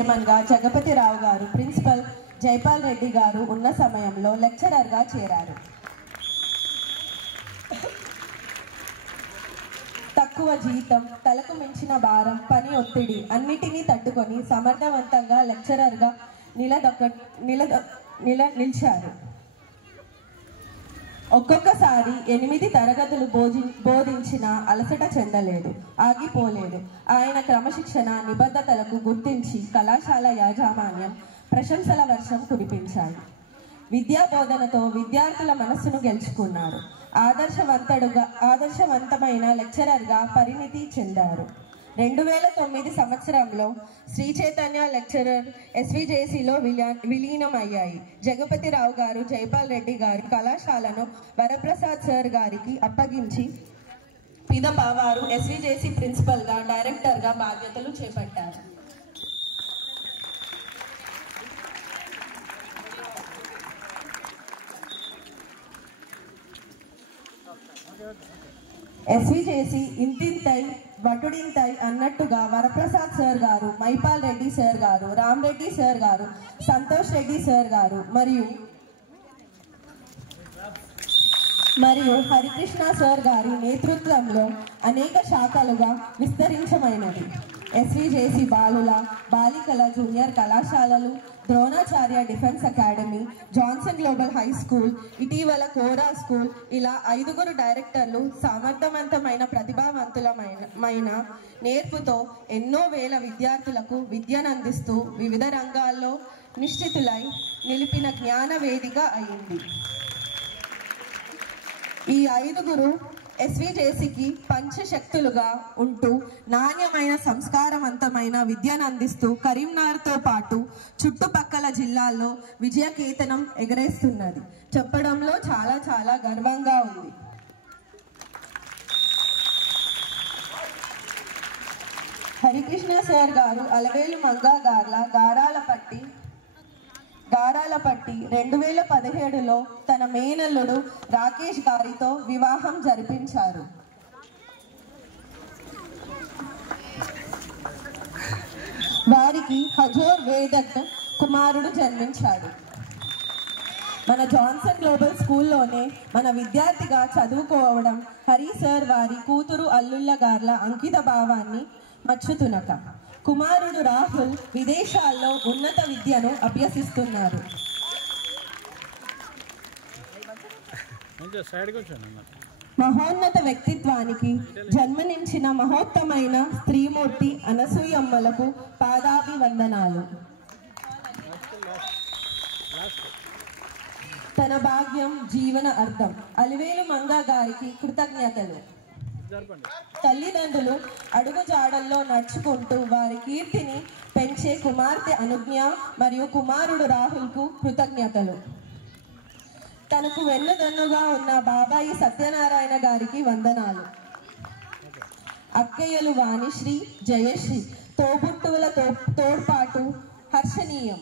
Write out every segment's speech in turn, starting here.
చైర్మన్గా జగపతిరావు గారు, ప్రిన్సిపల్ జైపాల్ రెడ్డి గారు ఉన్న సమయంలో లెక్చరర్గా చేరారు. తక్కువ జీతం, తలకు మించిన భారం, పని ఒత్తిడి అన్నిటినీ తట్టుకొని సమర్థవంతంగా లెక్చరర్గా నిలిచారు. ఒక్కొక్కసారి 8 తరగతులు బోధించిన అలసట చెందలేదు, ఆగిపోలేదు. ఆయన క్రమశిక్షణ, నిబద్ధతలకు గుర్తించి కళాశాల యాజమాన్యం ప్రశంసల వర్షం కురిపించారు. విద్యా బోధనతో విద్యార్థుల మనస్సును గెలుచుకున్నారు. ఆదర్శవంతమైన లెక్చరర్గా పరిణితి చెందారు. 2009 సంవత్సరంలో శ్రీ చైతన్య లెక్చరర్ SVJCలో విలీనమయ్యాయి. జగపతిరావు గారు, జైపాల్ రెడ్డి గారు కళాశాలను వరప్రసాద్ సార్ గారికి అప్పగించి పిదప వారు SVJC ప్రిన్సిపల్గా, డైరెక్టర్గా బాధ్యతలు చేపట్టారు. SVJC ఇంతింతై వటుడింతై అన్నట్టుగా వరప్రసాద్ సార్ గారు, మైపాల్ రెడ్డి సార్ గారు, రామ్ రెడ్డి సార్ గారు, సంతోష్ రెడ్డి సార్ గారు మరియు హరికృష్ణ సార్ గారి నేతృత్వంలో అనేక శాఖలుగా విస్తరించమైనది. SVJC బాలికల జూనియర్ కళాశాలలు, Dronacharya defence academy, Johnson global high school, ఇటీవల కోరా స్కూల్, ఇలా 5 డైరెక్టర్లు సమర్థవంతమైన ప్రతిభావంతులమైన నేర్పుతో ఎన్నో వేల విద్యార్థులకు విద్యనందిస్తూ వివిధ రంగాల్లో నిష్ఠితులై నిలిపిన జ్ఞాన వేదిక అయింది. ఈ 5 SVJCకి పంచశక్తులుగా ఉంటూ నాణ్యమైన సంస్కారవంతమైన విద్యను అందిస్తూ కరీంనగర్తో పాటు చుట్టుపక్కల జిల్లాల్లో విజయకేతనం ఎగరేస్తున్నది. చెప్పడంలో చాలా చాలా గర్వంగా ఉంది. హరికృష్ణ సార్ గారు అలవేలు మంగా గార్ల గారాలపట్టి 2017లో తన మేనల్లుడు రాకేష్ గారితో వివాహం జరిపించారు. వారికి హజోర్ వేదక్ కుమారుడు జన్మించాడు. మన జాన్సన్ గ్లోబల్ స్కూల్లోనే మన విద్యార్థిగా చదువుకోవడం హరి సార్ వారి కూతురు అల్లుళ్ళ గార్ల అంకిత భావాన్ని మచ్చుతునక. కుమారుడు రాహుల్ విదేశాల్లో ఉన్నత విద్యను అభ్యసిస్తున్నారు. మహోన్నత వ్యక్తిత్వానికి జన్మనించిన మహోత్తమైన స్త్రీమూర్తి అనసూయమ్మలకు పాదాభివందనాలు. తన భాగ్యం జీవన అర్థం అలివేలు మంగా గారికి కృతజ్ఞతలు. తల్లిదండ్రులు అడుగుజాడల్లో నడుచుకుంటూ వారి కీర్తిని పెంచే కుమార్తె అనుజ్ఞ మరియు కుమారుడు రాహుల్కు కృతజ్ఞతలు. తనకు వెన్నుదన్నుగా ఉన్న బాబాయి సత్యనారాయణ గారికి వందనాలు. అక్కయ్యలు వాణిశ్రీ, జయశ్రీ తోబుట్టువుల తోడ్పాటు హర్షణీయం.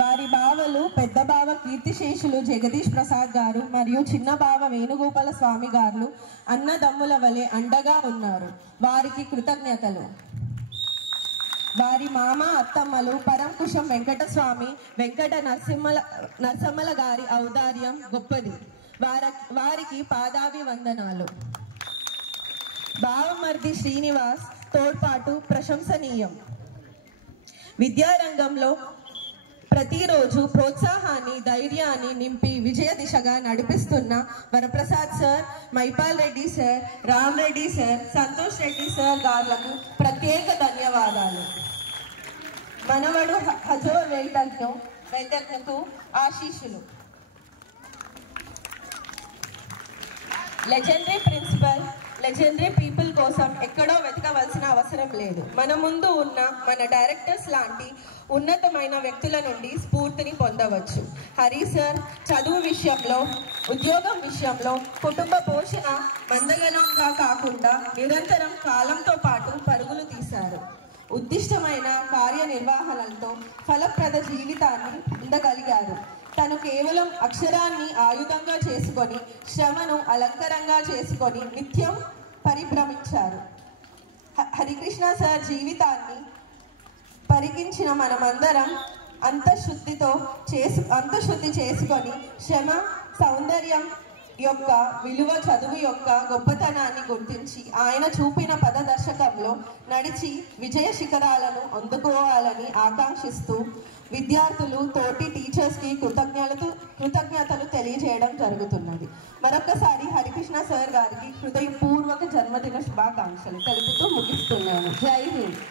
వారి బావలు పెద్ద బావ కీర్తిశేషులు జగదీష్ ప్రసాద్ గారు మరియు చిన్న బావ వేణుగోపాల స్వామి గారు అన్నదమ్ముల వలె అండగా ఉన్నారు. వారికి కృతజ్ఞతలు. వారి మామ అత్తమ్మలు పరంకుశం వెంకటస్వామి, వెంకట నరసమ్మల గారి ఔదార్యం గొప్పది. వారికి పాదాభివందనాలు. బావమర్ది శ్రీనివాస్ తోడ్పాటు ప్రశంసనీయం. విద్యారంగంలో ప్రతిరోజు ప్రోత్సాహాన్ని, ధైర్యాన్ని నింపి విజయ దిశగా నడిపిస్తున్న Varaprasad sir, Maipal Reddy sir, Ram Reddy sir, Santosh Reddy sir గార్లకు ప్రత్యేక ధన్యవాదాలు. మనవడు హజోర్ వైద్యజ్ఞకు ఆశీస్సులు. లెజెండరీ ప్రిన్సిపల్, లెజెండరీ పీపుల్ కోసం ఎక్కడో వెతకవలసిన అవసరం లేదు. మన ముందు ఉన్న మన డైరెక్టర్స్ లాంటి ఉన్నతమైన వ్యక్తుల నుండి స్ఫూర్తిని పొందవచ్చు. హరి సార్ చదువు విషయంలో, ఉద్యోగం విషయంలో కుటుంబ పోషణ మందగనంగా కాకుండా నిరంతరం కాలంతో పాటు పరుగులు తీశారు. ఉద్దిష్టమైన కార్యనిర్వహణలతో ఫలప్రద జీవితాన్ని పొందగలిగారు. తను కేవలం అక్షరాన్ని ఆయుధంగా చేసుకొని, శ్రమను అలంకరంగా చేసుకొని నిత్యం పరిభ్రమించారు. హరికృష్ణ సార్ జీవితాన్ని పరికించిన మనమందరం అంతఃశుద్ధి చేసుకొని శ్రమ సౌందర్యం యొక్క విలువ, చదువు యొక్క గొప్పతనాన్ని గుర్తించి ఆయన చూపిన పదదర్శకంలో నడిచి విజయ శిఖరాలను అందుకోవాలని ఆకాంక్షిస్తూ విద్యార్థులు తోటి టీచర్స్కి కృతజ్ఞతలు తెలియజేయడం జరుగుతున్నది. మరొకసారి హరికృష్ణ సార్ గారికి హృదయపూర్వక జన్మదిన శుభాకాంక్షలు తెలుపుతూ ముగిస్తున్నాను. జై హింద్.